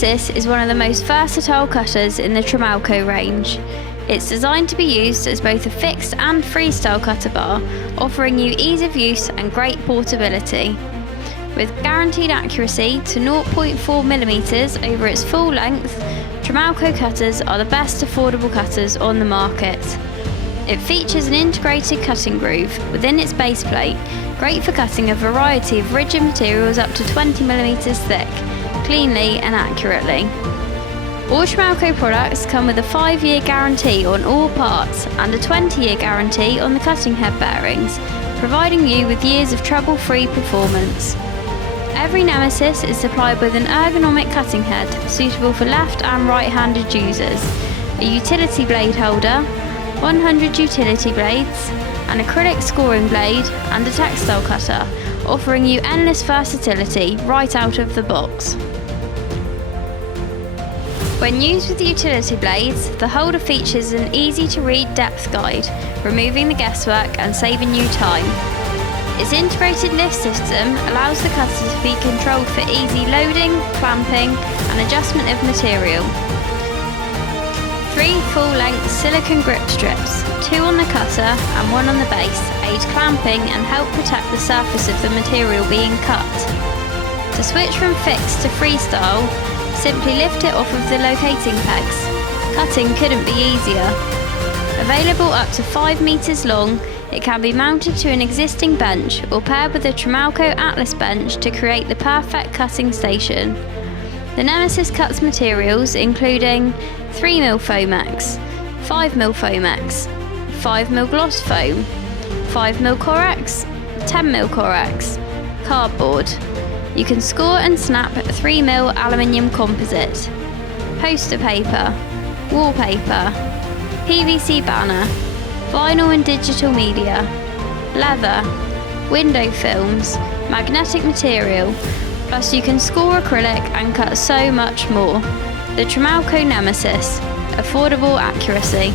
Nemesis is one of the most versatile cutters in the Trimalco range. It's designed to be used as both a fixed and freestyle cutter bar, offering you ease of use and great portability. With guaranteed accuracy to 0.4mm over its full length, Trimalco cutters are the best affordable cutters on the market. It features an integrated cutting groove within its base plate, great for cutting a variety of rigid materials up to 20mm thick, cleanly and accurately. All Trimalco products come with a 5-year guarantee on all parts and a 20-year guarantee on the cutting head bearings, providing you with years of trouble-free performance. Every Nemesis is supplied with an ergonomic cutting head suitable for left and right-handed users, a utility blade holder, 100 utility blades, an acrylic scoring blade and a textile cutter, offering you endless versatility right out of the box. When used with utility blades, the holder features an easy-to-read depth guide, removing the guesswork and saving you time. Its integrated lift system allows the cutter to be controlled for easy loading, clamping and adjustment of material. 3 full-length silicone grip strips, 2 on the cutter and 1 on the base, aid clamping and help protect the surface of the material being cut. To switch from fixed to freestyle, simply lift it off of the locating pegs. Cutting couldn't be easier. Available up to 5 meters long, it can be mounted to an existing bench or paired with a Trimalco Atlas bench to create the perfect cutting station. The Nemesis cuts materials including 3mm Foamex, 5mm Foamex, 5mm gloss foam, 5mm Corax, 10mm Corax, cardboard. You can score and snap 3mm aluminium composite, poster paper, wallpaper, PVC banner, vinyl and digital media, leather, window films, magnetic material, plus you can score acrylic and cut so much more. The Trimalco Nemesis, affordable accuracy.